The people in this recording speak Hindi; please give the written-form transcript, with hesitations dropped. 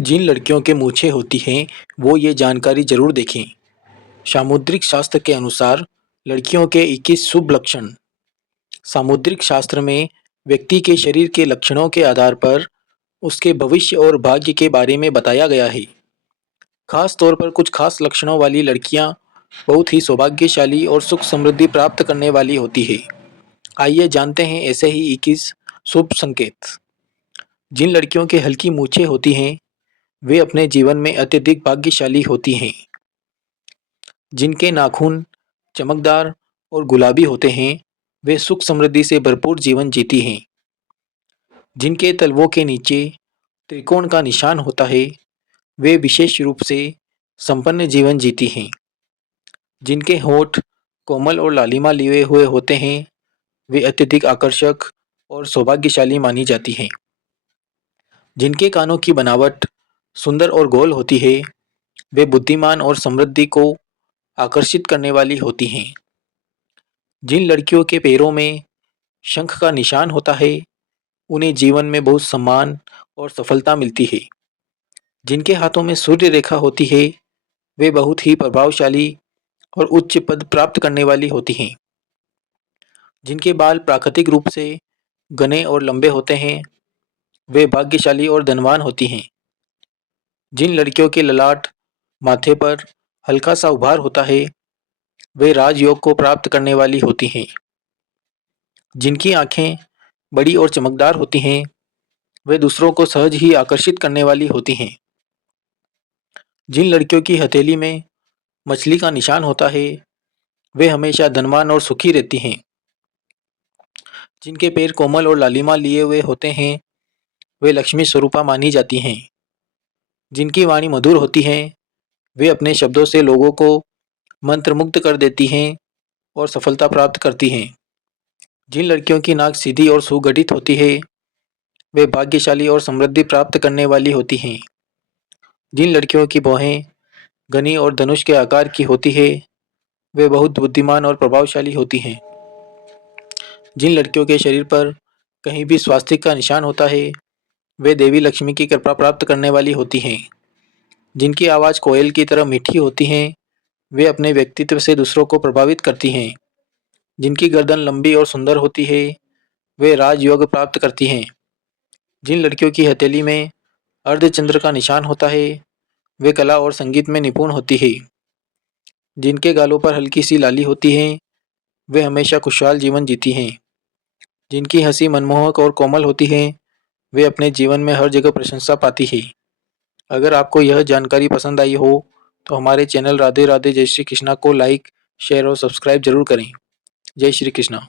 जिन लड़कियों के मूछें होती हैं वो ये जानकारी जरूर देखें। सामुद्रिक शास्त्र के अनुसार लड़कियों के 21 शुभ लक्षण। सामुद्रिक शास्त्र में व्यक्ति के शरीर के लक्षणों के आधार पर उसके भविष्य और भाग्य के बारे में बताया गया है। खास तौर पर कुछ खास लक्षणों वाली लड़कियां बहुत ही सौभाग्यशाली और सुख समृद्धि प्राप्त करने वाली होती है। आइए जानते हैं ऐसे ही 21 शुभ संकेत। जिन लड़कियों के हल्की मूछें होती हैं वे अपने जीवन में अत्यधिक भाग्यशाली होती हैं। जिनके नाखून चमकदार और गुलाबी होते हैं वे सुख समृद्धि से भरपूर जीवन जीती हैं। जिनके तलवों के नीचे त्रिकोण का निशान होता है वे विशेष रूप से संपन्न जीवन जीती हैं। जिनके होंठ कोमल और लालिमा लिए हुए होते हैं वे अत्यधिक आकर्षक और सौभाग्यशाली मानी जाती हैं। जिनके कानों की बनावट सुंदर और गोल होती है वे बुद्धिमान और समृद्धि को आकर्षित करने वाली होती हैं। जिन लड़कियों के पैरों में शंख का निशान होता है उन्हें जीवन में बहुत सम्मान और सफलता मिलती है। जिनके हाथों में सूर्य रेखा होती है वे बहुत ही प्रभावशाली और उच्च पद प्राप्त करने वाली होती हैं। जिनके बाल प्राकृतिक रूप से घने और लंबे होते हैं वे भाग्यशाली और धनवान होती हैं। जिन लड़कियों के ललाट माथे पर हल्का सा उभार होता है वे राजयोग को प्राप्त करने वाली होती हैं। जिनकी आंखें बड़ी और चमकदार होती हैं वे दूसरों को सहज ही आकर्षित करने वाली होती हैं। जिन लड़कियों की हथेली में मछली का निशान होता है वे हमेशा धनवान और सुखी रहती हैं। जिनके पैर कोमल और लालिमा लिए हुए होते हैं वे लक्ष्मी स्वरूपा मानी जाती हैं। जिनकी वाणी मधुर होती है वे अपने शब्दों से लोगों को मंत्रमुग्ध कर देती हैं और सफलता प्राप्त करती हैं। जिन लड़कियों की नाक सीधी और सुगठित होती है वे भाग्यशाली और समृद्धि प्राप्त करने वाली होती हैं। जिन लड़कियों की भौहें घनी और धनुष के आकार की होती है वे बहुत बुद्धिमान और प्रभावशाली होती हैं। जिन लड़कियों के शरीर पर कहीं भी स्वास्तिक का निशान होता है वे देवी लक्ष्मी की कृपा प्राप्त करने वाली होती हैं। जिनकी आवाज़ कोयल की तरह मीठी होती है वे अपने व्यक्तित्व से दूसरों को प्रभावित करती हैं। जिनकी गर्दन लंबी और सुंदर होती है वे राजयोग प्राप्त करती हैं। जिन लड़कियों की हथेली में अर्धचंद्र का निशान होता है वे कला और संगीत में निपुण होती है। जिनके गालों पर हल्की सी लाली होती है वे हमेशा खुशहाल जीवन जीती हैं। जिनकी हंसी मनमोहक और कोमल होती है वे अपने जीवन में हर जगह प्रशंसा पाती है। अगर आपको यह जानकारी पसंद आई हो तो हमारे चैनल राधे राधे जय श्री कृष्णा को लाइक शेयर और सब्सक्राइब जरूर करें। जय श्री कृष्णा।